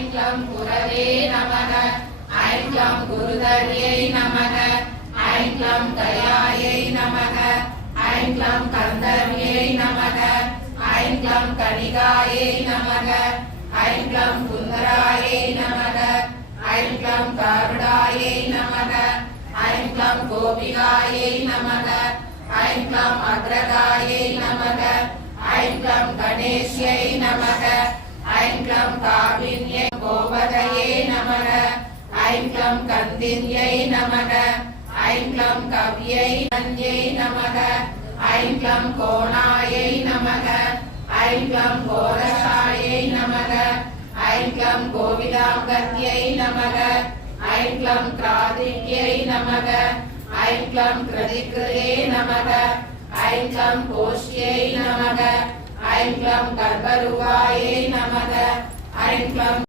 I'm க்ளம் குரவே நமக I'm க்ளம் குருதர்யை நமக ஐம் க்ளம் கயாயை நமக ஐம் க்ளம் கந்தர்யை நமக ஐம் க்ளம் கணிகாயை நமக ஐம் க்ளம் குந்தராயை நமக ஐம் க்ளம் காருடாயை நமக ஐம் க்ளம் கோபிகாயை நமக ஐம் க்ளம் அக்ரகாயை நமக ஐம் க்ளம் கணேஷ்யை நமக ஐம் க்ளம் காவின்யை கோபதயே நமக ஐம் க்ளம் கந்தின்யை நமக ஐம் க்ளம் கவ்யை நஞ்யை நமக ஐம் க்ளம் கோணாயை நமக ஐம் க்ளம் கோரஷாயை நமக ஐம் க்ளம் கோவிதாங்கத்யை நமக ஐம் க்ளம் கிராதிக்யை நமக ஐம் க்ளம் கிருதிக்ருதே நமக ஐம் க்ளம் கோஷ்யை நமக ஐம் க்ளம் கர்ப்பரூபாயை நமக ஐம் க்ளம்